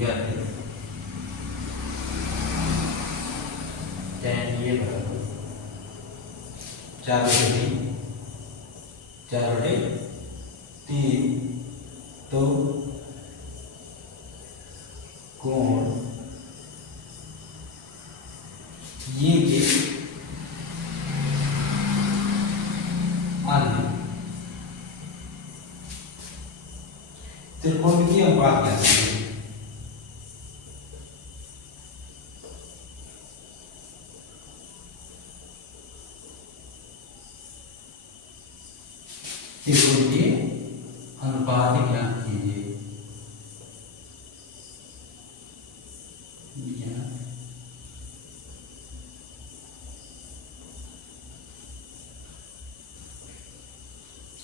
यह tan ये बराबर 4/3 तो कोण ये के आने त्रिकोण की हम बात करते हैं। त्रिकोण के अनुपात ज्ञात कीजिए।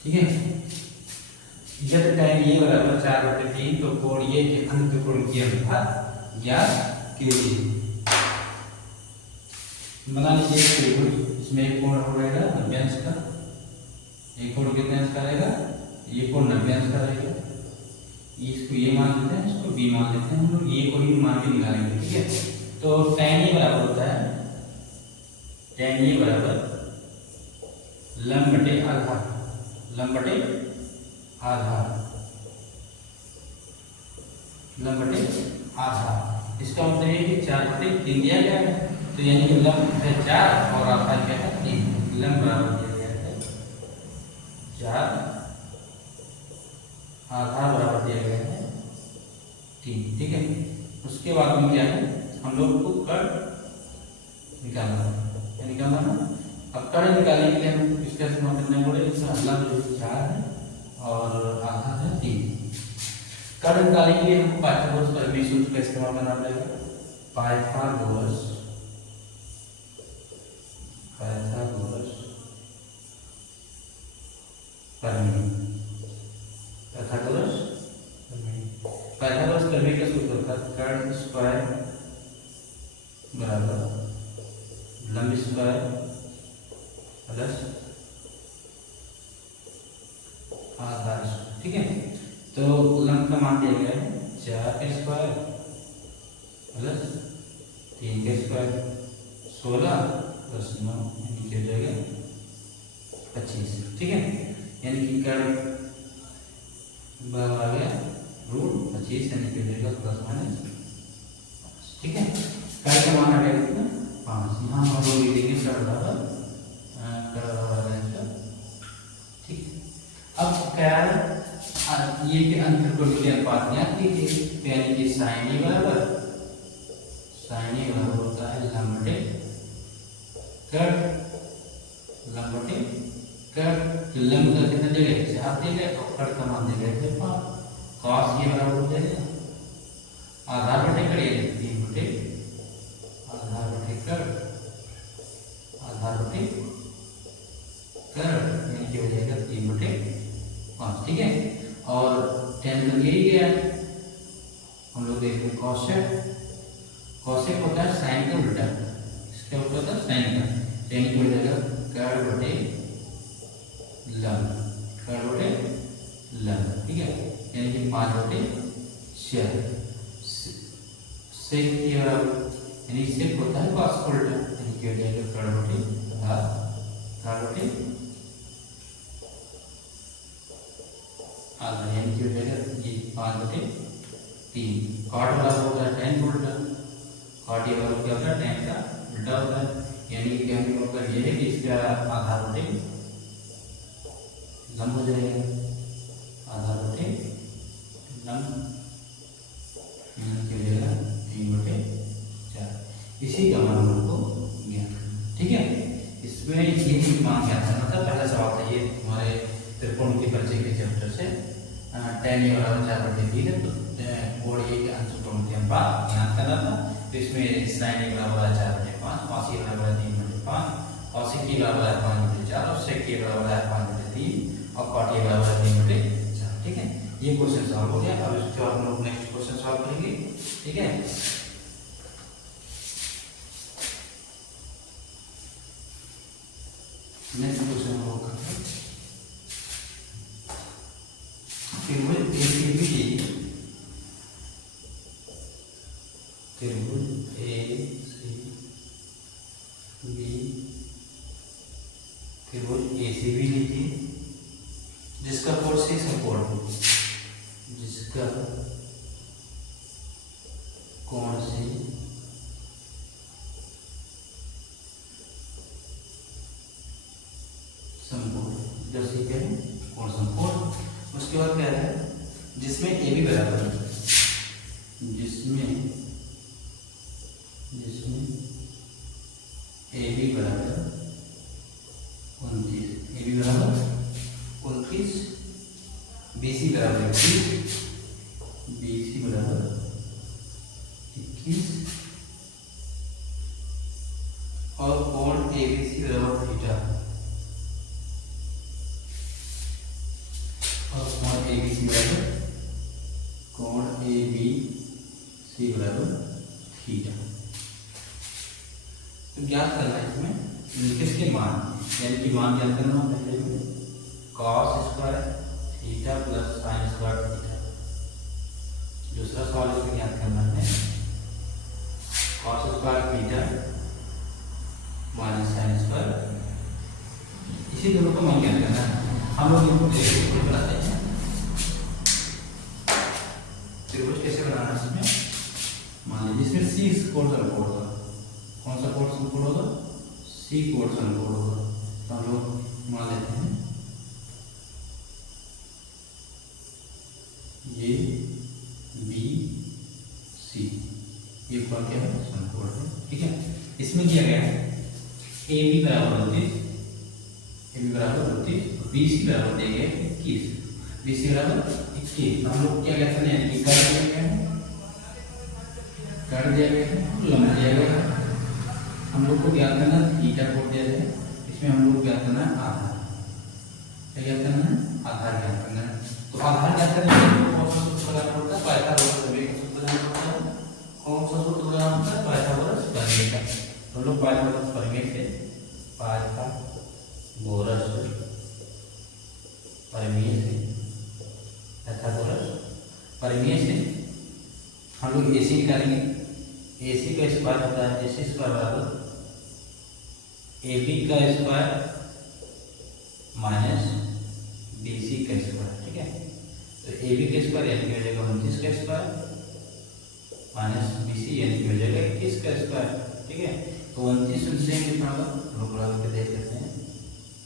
ठीक है, जब tan ये बराबर 4/3 तो कोण ये के अंत कोण की अनुपात ज्ञात कीजिए। बना लीजिए त्रिभुज, इसमें एक कोण हो रहेगा 90 अंश का, एक कोण कितने अंश का रहेगा, ये कोण 90 अंश का रहेगा। इसको ये मान लेते हैं, इसको b मान लेते हैं हम लोग, ये कोण मान के निकालेंगे। ठीक है, तो tan ये बराबर होता है, tan ये बराबर लंब बटे आधार, लंब बटे आधार, लंब बटे आधार। इसका मतलब है कि 4/3 दिया गया है, तो यानी कि लंब है 4 और आधार क्या है 3, लंब बराबर दिया गया है 4, आधार बराबर दिया गया है 3। ठीक है, उसके बाद में क्या है, हम लोग को कर्ण निकालना है, क्या निकालना है। अब कर्ण निकालने के लिए हम किसका इस्तेमाल करना पड़ेगा, लंब जो 4 है और आधार है 3। कर्ण निकालने के लिए हमको पाइथागोरस का सूत्र का इस्तेमाल करना पड़ेगा। पाइथागोरस प्रमेय, पाइथागोरस प्रमेय का सूत्र होता है कर्ण स्क्वायर बराबर लंब स्क्वायर प्लस आधार। ठीक है, तो लंब का मान दिया गया है 4 का स्क्वायर प्लस 3 का स्क्वायर 16 प्लस 9 यानी क्या हो जाएगा 25। ठीक है, यानी कि कर्ण बराबर आ गया √25 यानी कि हो जाएगा प्लस माइनस। ठीक है, कर्ण का मान आ गया कितना 5, यहाँ हम लोग लिख देंगे कर्ण बराबर। ठीक, अब क्या ये के अंत कोण के अनुपात ज्ञात कीजिए, तो यानी कि sin ए बराबर होता है लंब बटे कर्ण, लंब बटे कर्ण। लंब का कितना देगा 4 देगा, तो कर्ण का मान देगा 5, cos ये बराबर हो जाएगा आधार बटे कर्ण 3 बटे आधार बटे कर्ण, आधार बटे कर्ण यानी कि हो जाएगा 3 बटे 5। ठीक है, और tan तो यही गया, हम लोग देखते हैं cosec, cosec होता है sin का उल्टा, इसका उल्टा होता है sin का, यानी कि हो जाएगा कर्ण बटे लंब, कर्ण बटे लंब। ठीक है, यानी कि 5 बटे 4। sec के बराबर यानी sec होता है cos का उल्टा, यानी कि हो जाएगा कर्ण बटे आधार, कर्ण बटे आधा यानी कि हो जाएगा ये 5 बटे 3। कॉट बराबर होता है tan उल्टा, कॉट ये बराबर क्या होता है tan का उल्टा होता है, यानी कि हम लोग का ये है कि इसका आधार बटे लंब हो जाएगा, आधार बटे लंब यानी कि हो जाएगा 3 बटे 4। इसी का मान हमको ज्ञात करना। ठीक है, इसमें ये मान ज्ञात करना था, पहला सवाल था ये हमारे त्रिकोण के परिचय के चैप्टर से। tan ये बराबर 4/3 है, तो कोण ये के अंश कोण के अनुपात ज्ञात करना था। तो इसमें sin ये बराबर है 4/5, cos ये बराबर है 3/5, cosec ये बराबर है 5/4 और sec ये बराबर है 5/3 और cot ये बराबर है 3/4। ठीक है, ये क्वेश्चन सॉल्व हो गया। अब इसके बाद हम लोग नेक्स्ट क्वेश्चन सॉल्व करेंगे। ठीक है, नेक्स्ट क्वेश्चन होगा त्रिभुज ACB त्रिभुज ए सी बी, त्रिभुज ए सी बी लीजिए जिसका कोण सी समकोण हो, जिसका कोण से समकोण, जैसे क्या है कोण समकोण। उसके बाद क्या है जिसमें ए बी बराबर है, जिसमें ए बी बराबर 29, ए बी बराबर 29, बी सी बराबर 21, बी सी बराबर 21 और कोण ए बी सी बराबर थीटा, और कोण ए बी सी बराबर थीटा। तो ज्ञात करना है इसमें किसके मान, यानी कि मान ज्ञात करना पहले में cos square theta plus sine square theta. दूसरा सवाल इसमें ज्ञात करना है cos square theta minus sine square, इसी दोनों का मान ज्ञात करना है। हम लोग इनको त्रिभुज बनाते हैं। त्रिभुज कैसे बनाना है इसमें, मान लीजिए इसमें सी कोण समकोण होगा, कौन सा कोण समकोण होगा, सी कोण समकोण होगा। तो हम लोग मान लेते हैं ये बी सी, ये कोण क्या है समकोण है, ठीक है। इसमें दिया गया है ए बी बराबर 29, ए बी बराबर 29, बी सी बराबर दिया गया 21, बी सी बराबर 21। हम लोग क्या कहते हैं यानी कि कर दिया गया है, कर दिया गया है, लंब दिया गया है। हम लोग को ज्ञात करना थीटा कोण दिया है, इसमें हम लोग ज्ञात करना है आधार, क्या ज्ञात करना है आधार ज्ञात करना है। तो आधार ज्ञात करने के लिए कौन सा सूत्र लगाना पड़ता है, पाइथागोरस प्रमेय का सूत्र लगाना पड़ता है। कौन सा सूत्र लगाना पड़ता है, पाइथागोरस प्रमेय का। तो लोग पाइथागोरस प्रमेय से परिमेय से हम लोग AC निकालेंगे। AC का स्क्वायर होता है AC स्क्वायर बराबर AB का स्क्वायर माइनस BC का स्क्वायर, ठीक है। तो AB का स्क्वायर यानी कि हो जाएगा 29 का स्क्वायर माइनस BC यानी कि हो जाएगा 21 का स्क्वायर, ठीक है। तो 29 से कितना होगा, लोग बराबर के देख लेते हैं।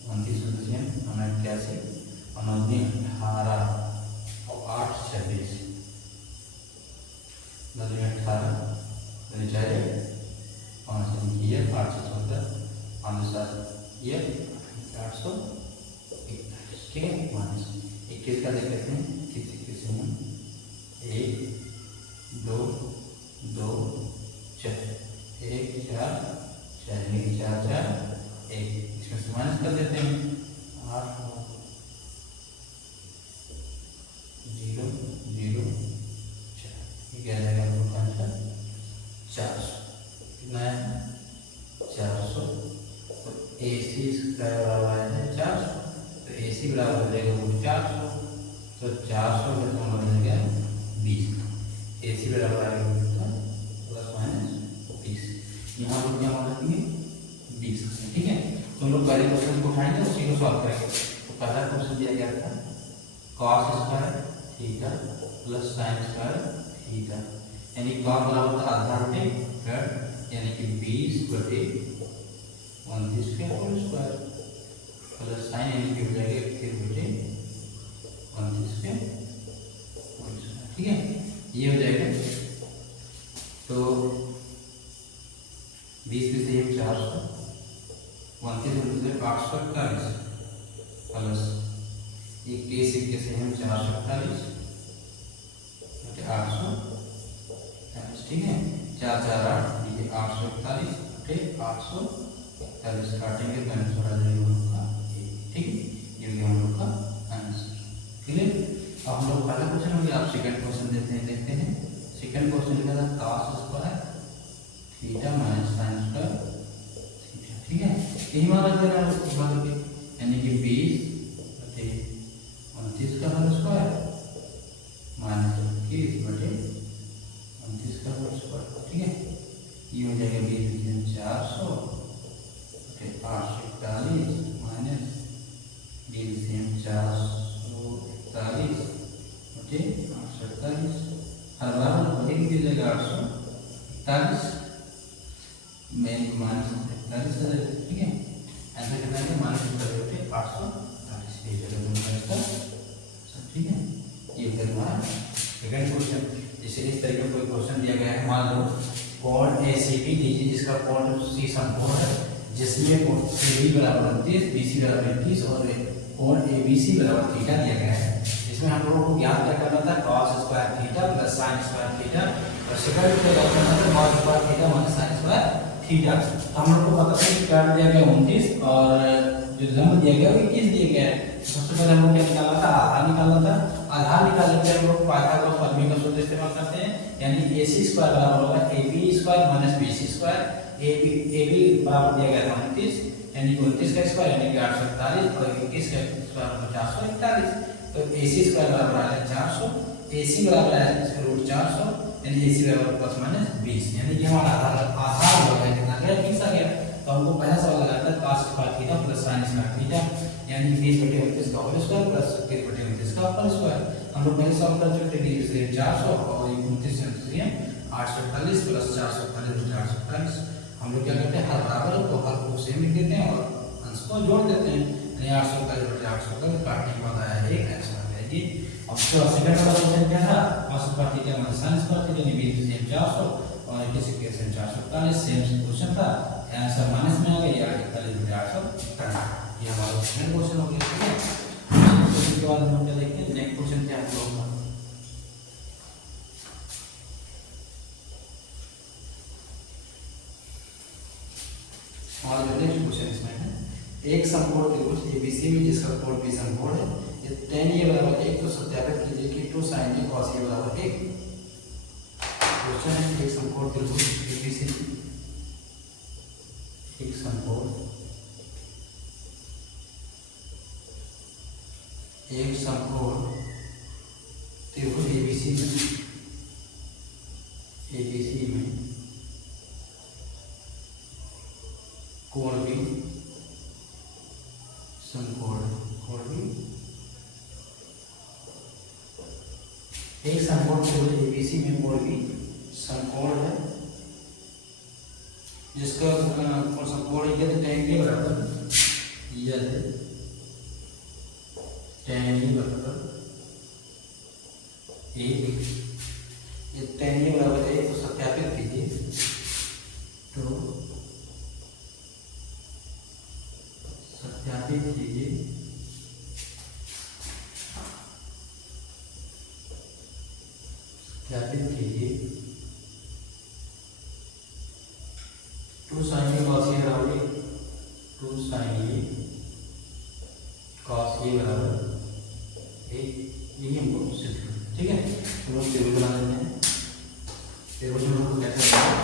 29 से हमें 81 और 18 और 8 26 नब्बे 18 चाहे 5 ये 817 5 ये 821, ठीक है। माइनस 21 का देख लेते हैं, 21 से हम 1 2 2 4 1 4 4 4 4 1, इसमें से माइनस कर देते हैं 8 0 0 4, क्या जाएगा आपका आंसर 400, कितना है 400। तो AC स्क्वायर बराबर है 400, तो AC बराबर हो जाएगा 400, तो 400 का तो बदल गया 20, AC बराबर आएगा प्लस माइनस 20, यहाँ पर क्या मान रखेंगे 20, ठीक है। तो हम लोग पहले क्वेश्चन को उठाएंगे उसी को सॉल्व करेंगे। तो पहला क्वेश्चन दिया गया था cos square theta plus sine square theta, यानी cos बराबर था आधा बटे कट, यानी कि 20/29 का होल स्क्वायर प्लस साइन यानी कि हो जाएगा 21/29 का होल स्क्वायर, ठीक है। ये हो जाएगा तो 20 में से 400 29 में से 848 प्लस 21 से हम 448 800, ठीक है। 4 4 8 ये 841 841 काटेंगे तो आंसर आ जाएगा हम लोग का, ठीक है। ये हो गया हम लोग का आंसर, क्लियर। अब हम लोग पहला क्वेश्चन हो गया, आप सेकंड क्वेश्चन देखते हैं। सेकंड क्वेश्चन लिखा था cos square theta minus sine square theta, ठीक है। यही मान रख देना यानी कि 20/29 का होल स्क्वायर माइनस 21/29 का होल स्क्वायर, ठीक है। ये हो जाएगा 20/400 841 माइनस 20/441 847 हर बराबर वही कितनी जाएगा 841 में माइनस 41 हो जाएगा। ठीक है, ऐसा कितना है माइनस 841 ये जगह इसका। ठीक है, ये हमारा सेकंड क्वेश्चन। जैसे इस तरीके का कोई क्वेश्चन दिया गया है, मान लो कोण एसीबी दीजिए जिसका कोण सी समकोण है, जिसमें कोण एबी बराबर 29 बीसी बराबर 21 और कोण एबीसी बराबर थीटा दिया गया है। इसमें हम लोगों को ज्ञात क्या करना था, cos square theta plus sin square theta, और सेकंड क्या करना था, cos square theta minus sin square theta. हम लोग को पता है कि क्या दिया गया 29 और जो लंब दिया गया वो 21 दिया गया है। सबसे पहले हम लोग क्या निकालना था, आधार निकालना था। आधार निकालने के लिए हम लोग पाइथागोरस प्रमेय का सूत्र इस्तेमाल करते हैं, यानी AC स्क्वायर बराबर होगा AB square minus BC square. AB बराबर दिया गया था 29 यानी 29 का स्क्वायर यानी कि 847 और 21 का स्क्वायर 441। तो AC स्क्वायर बराबर आ जाएगा 400, AC बराबर है √400 यानी AC बराबर प्लस माइनस 20 यानी कि हमारा आधार हो गया कितना गया 20 आ गया। तो हमको पहला सवाल लगाना है cos square theta plus sin square theta यानी 20/29 का होल स्क्वायर प्लस 30/29 का होल स्क्वायर। हम लोग पहले सॉल्व कर चुके थे 400 और 29 से 841 प्लस 441 441। हम लोग क्या करते हैं, हर बराबर को हर को सेम लिख देते हैं और अंश को जोड़ देते हैं, यानी 841/841 काटने के बाद आया 1 आंसर आ जाएगी। अब तो सेकंड वाला क्वेश्चन क्या था, cos square theta minus sin square theta यानी 20/400 और 21/441 सेम क्वेश्चन था, आंसर माइनस में आ गया 41/841। ये हमारा सेकंड क्वेश्चन हो गया। ठीक है, क्वेश्चन के बाद हम क्या देखते हैं, नेक्स्ट क्वेश्चन क्या होगा। और जो नेक्स्ट क्वेश्चन इसमें है, एक समकोण त्रिभुज एबीसी में जिसका कोण बी समकोण है, ये tan a बराबर 1 तो सत्यापित कीजिए कि 2 sin a cos a बराबर 1। क्वेश्चन है एक समकोण त्रिभुज एबीसी, एक समकोण त्रिभुज एबीसी में कोण भी समकोण एक समकोण त्रिभुज एबीसी में कोण भी समकोण है, जिसका समकोण यदि tan a बराबर tan a बराबर 1 तो सत्यापित कीजिए, तो सत्यापित कीजिए to sin a cos a बराबर 2 sin a cos a बराबर 1, यही हमको सिद्ध करना है। ठीक है, तो हम त्रिभुज बना लेते हैं। त्रिभुज में हमको क्या करना है,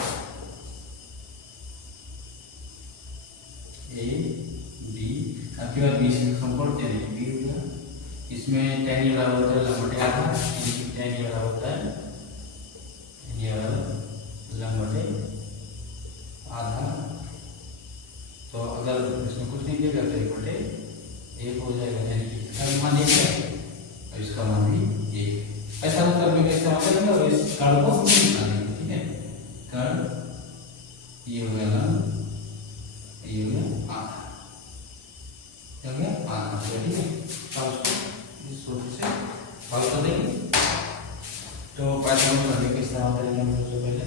ए बी, आपके पास बी से समकोण tan a बी हो गया, इसमें tan a बराबर होता है लंब बटे आधा, यानी tan a बराबर होता है लंब बटे आधा। तो अगर इसमें कुछ नहीं दिया तो 1/1 हो जाएगा, यानी कि इसका मान 1 है और इसका मान भी 1। ऐसा मतलब मैं कैसे मान करेंगे और इस कर्ण को निकालेंगे। ठीक है, कर्ण ये हो गया लंब, ये हो गया आधा, हो गया आधा। ठीक है, अब उसको इस सूत्र से हल कर देंगे। तो पाइथागोरस प्रमेय का इस्तेमाल करेंगे हम सबसे पहले।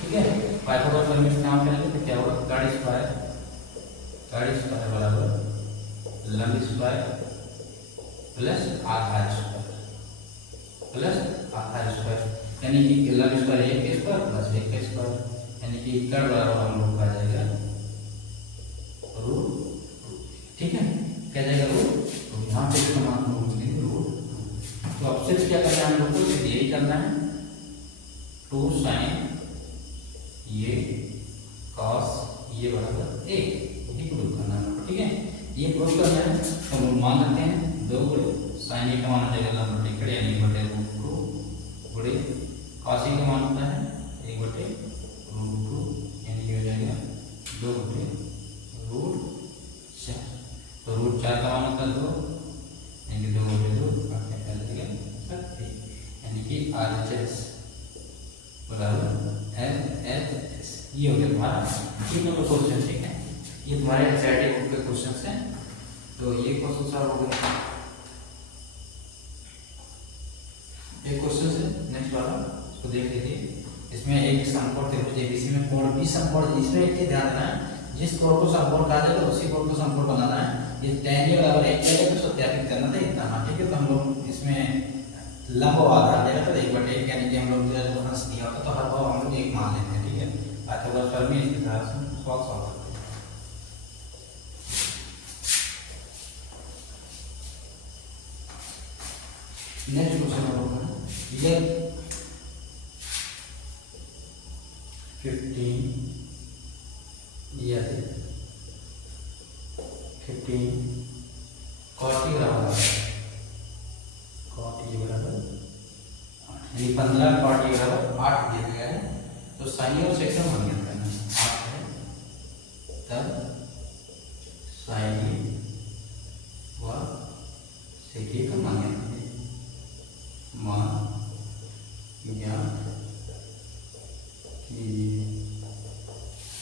ठीक है, पाइथागोरस प्रमेय का इस्तेमाल करेंगे तो क्या होगा, कर्ण स्क्वायर बराबर लंब स्क्वायर प्लस आधा स्क्वायर यानी कि लंब स्क्वायर 1 का स्क्वायर प्लस 1 का स्क्वायर, यानी कि कर्ण बराबर हम लोग का जाएगा रूट। ठीक है, क्या जाएगा रूट, तो यहाँ पे समान रूट √2। तो अब सिर्फ क्या करना है हम लोग को, सिर्फ यही करना है 2 sin ये cos ये बराबर 1, ये प्रूव करना है। ठीक है, ये प्रूव करना है तो हम मान लेते हैं 2 × sin साइन ए का मान हो जाएगा लंब बटे इकड़ यानी 1/√2 बड़े cos ए का मान होता है 1/√2 यानी कि हो जाएगा 2/√4। तो √4 का मान होता है 2 यानी कि 2/2 यानी कि RHS बराबर LHS। ये हो गया तुम्हारा 3 नंबर क्वेश्चन। ठीक है, ये तुम्हारे एनसीईआरटी बुक के क्वेश्चंस हैं। तो ये क्वेश्चन सॉल्व हो गया। एक क्वेश्चन है नेक्स्ट वाला, उसको देख लीजिए। इसमें एक समकोण त्रिभुज एबीसी में कोण भी समकोण, इसमें एक चीज ध्यान देना है, जिस कोण को समकोण कहा जाएगा उसी कोण को समकोण बनाना है। ये tan ए बराबर 1 है तो सत्यापित करना था इतना। ठीक है, तो हम लोग इसमें लंब आधार देगा तो 1/1 यानी कि हम लोग जो अंश दिया होता तो हर बार हम लोग 1 मान लेते हैं। ठीक है, पाइथागोरस प्रमेय इसके द्वारा सॉल्व करते हैं। नेक्स्ट क्वेश्चन होगा ये 15 दिया है 15 cos e बराबर cot e बराबर 15 cot e बराबर 8 दिया गया है। तो साइन और सेक्शन बन गया है 8 है, तब साइन ए व सेक ए का मान गया मान ज्ञात कीजिए।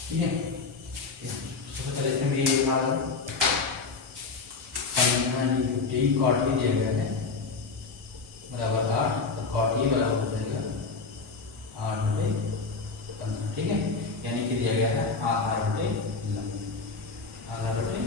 ठीक है, सबसे पहले इसमें भी हमारा 15 cot e दिया गया है बराबर 8, तो cot e बराबर हो जाएगा 8/15। ठीक है, यानी कि दिया गया है आधार बटे लंब, आधार बटे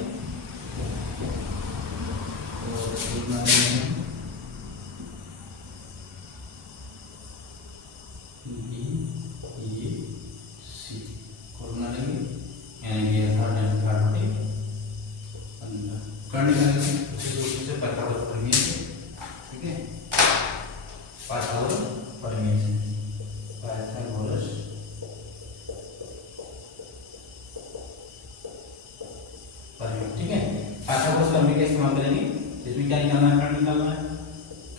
ठीक है, पाइथागोरस प्रमेय का इस्तेमाल करेंगे। इसमें क्या निकालना है, कर्ण निकालना है,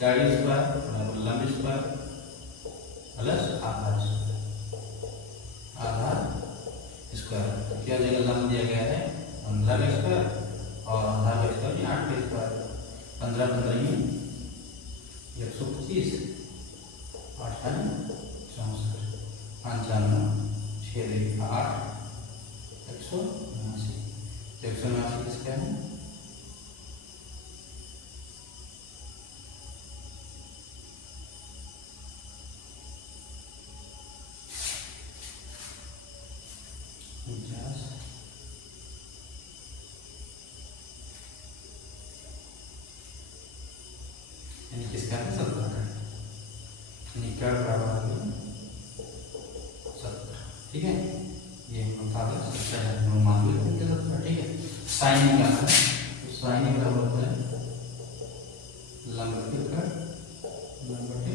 कैडी स्क्वायर बराबर लंब स्क्वायर प्लस आधार स्क्वायर, आधार स्क्वायर क्या जगह लंब दिया गया है 15 का स्क्वायर और आधार का स्क्वायर 8 का स्क्वायर। 15 15 125 8 64 55 6 8 179। 179 किसका है, यानी किसका है 17 का, निकट बराबर आ गया 17। ठीक है, ये हम मान लिया 17। ठीक है, साइन क्या है, तो साइन बराबर होता है लंब बटे कट, लंब बटे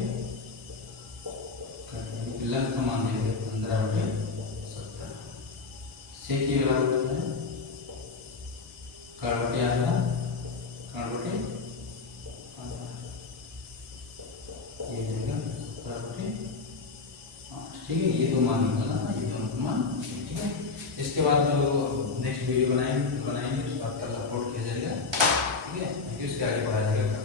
कट यानी कि लंब का मान देंगे 15/17। सेक के बराबर होता है कट बटे आधा, कट बटे आधा, ये जाएगा 17/8। ठीक है, ये दो मान निकालना, ये दोनों मान। ठीक है, इसके बाद जो नेक्स्ट वीडियो बनाएंगे उसके बाद कल अपलोड किया जाएगा। ठीक है, क्योंकि उसके आगे बढ़ाया जाएगा।